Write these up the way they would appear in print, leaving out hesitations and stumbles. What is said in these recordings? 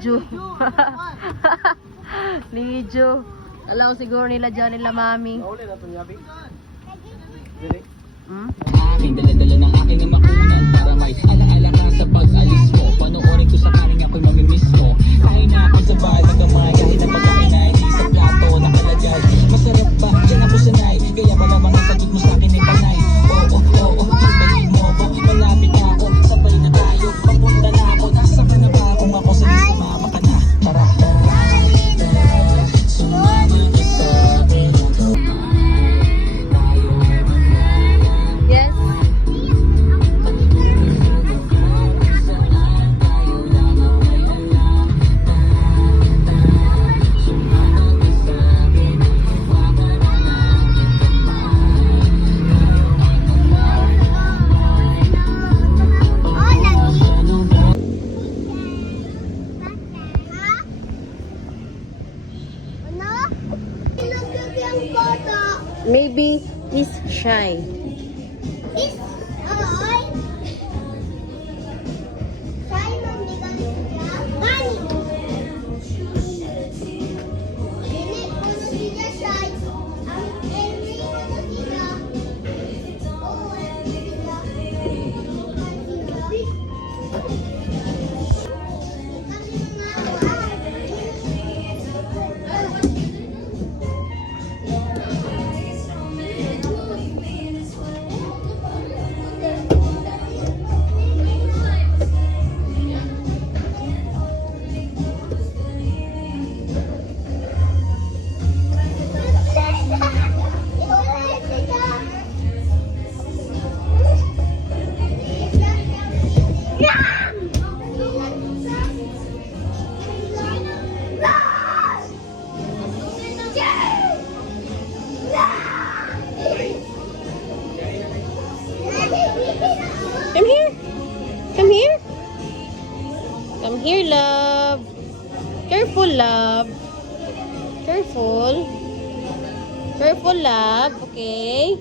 Ju. Ni Ju. Alam siguro nila dyan nila mami. Mauli na itong yabi. Dili. Aking dala-dala ng aking makunan para may alaala ka sa pag-alis mo. Panoorin ko sa karing ako'y mamimiss mo. Kain na ako sa bahay nagamay kahit ang pagkain ay hindi sa plato nakalagay. Masarap ba? Diyan ako sanay. Kaya pala mga sagot mo sa akin ay panay. Oo, ibalik mo ako. Malapit na ako, sabay na tayo. Papunta na ako, nasa ka na ba? Kung ako sa iyo, sumama ka na. Tara, sumama ka sa akin. Yes. Maybe he's shy. Come here. Come here. Come here, love. Careful, love. Careful. Careful, love. Okay.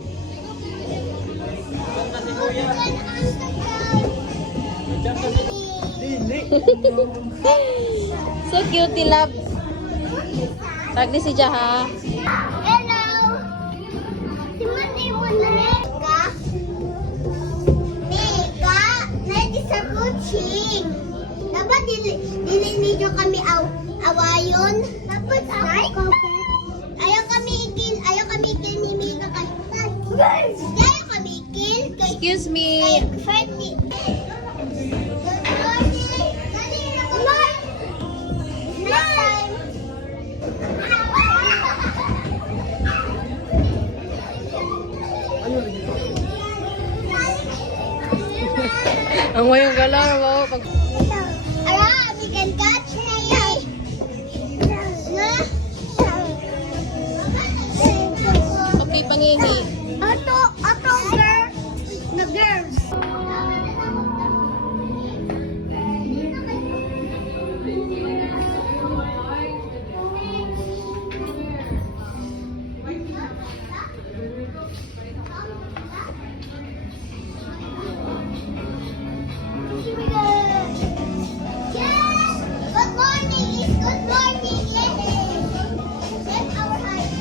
So cute, love. Tagdi si Jaha. Hello. Sa coaching. Dapat dili kami awayon. Dapat ayaw kami ikil ni Mika kay. Ayaw kami ikil kay. Excuse me. Friendly. Ang wayong galar mo. Ara, we can catch him. Okay, pangingi. Ato, girl. Na girls. Good morning. Set our height.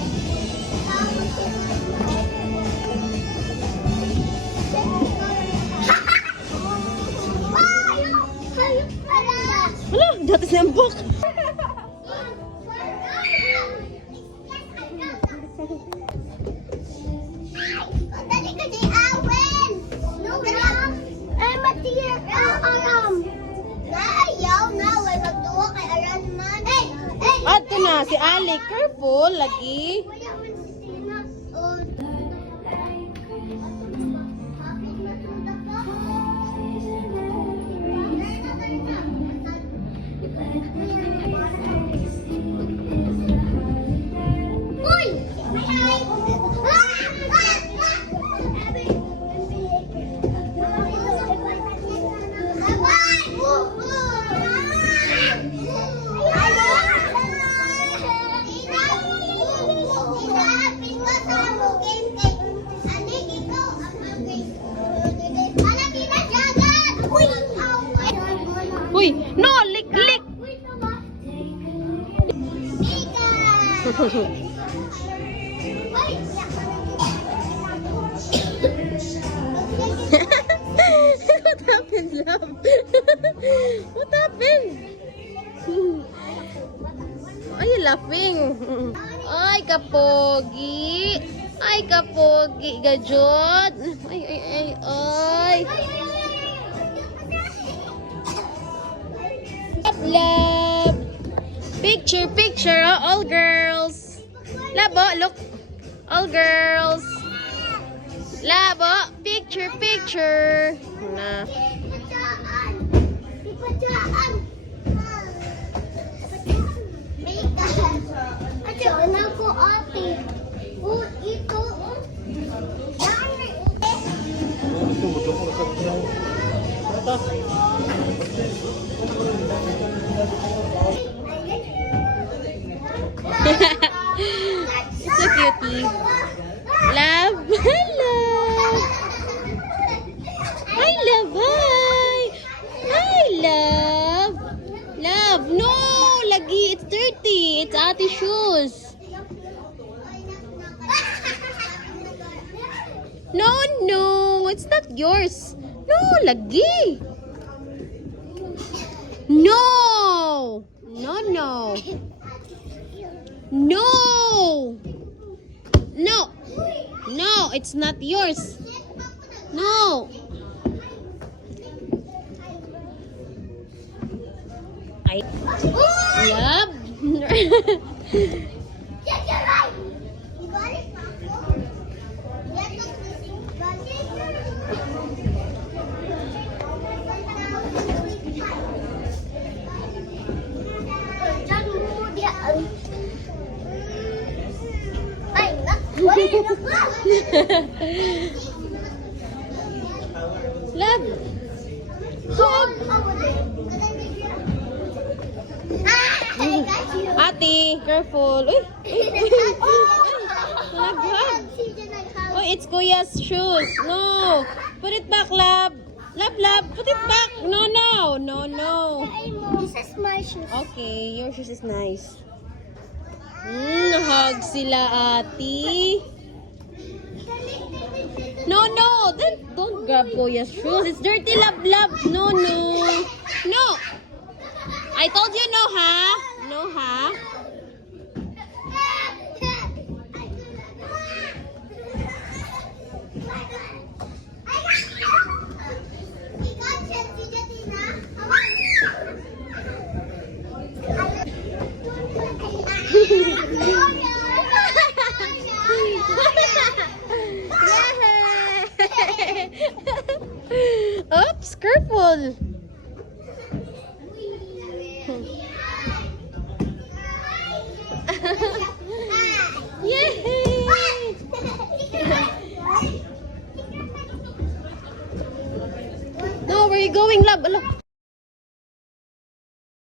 Wala, dati sembok. Dali ka di awen. No, ay matiya aram. Ayaw na, way magtuwa kay aran man. Ato na, si Ali. Careful, lagi. Kuya man si Tina. Oh. Uy! What happened, love? What happened? Why are you laughing? Ay, kapogi. Ay, kapogi, gajod. Ay, ay, ay, ay. Love. Picture, picture. Oh, all girls. Labo, look. All girls. Labo, picture, picture. Na. It's so cutie. Love. Hello. Hi, love. Hi. Hi, love. Love. No, lagi. It's dirty. It's Ati's shoes. No, no. It's not yours. No, lagi. No. No, no. No. No. No, it's not yours. No. I love. Love. Love. Ate, careful. Uy. Love, love. Oh, it's Kuya's shoes. No. Put it back, love. Love, love. Put it back. No, no. No, no. This is my shoes. Okay, your shoes is nice. Hug sila, ate. No, no. Don't grab Kuya's shoes. It's dirty, love, love. No, no. No. I told you no, ha? No, ha? Oops, careful. Yay! No, where are you going, love? Ala.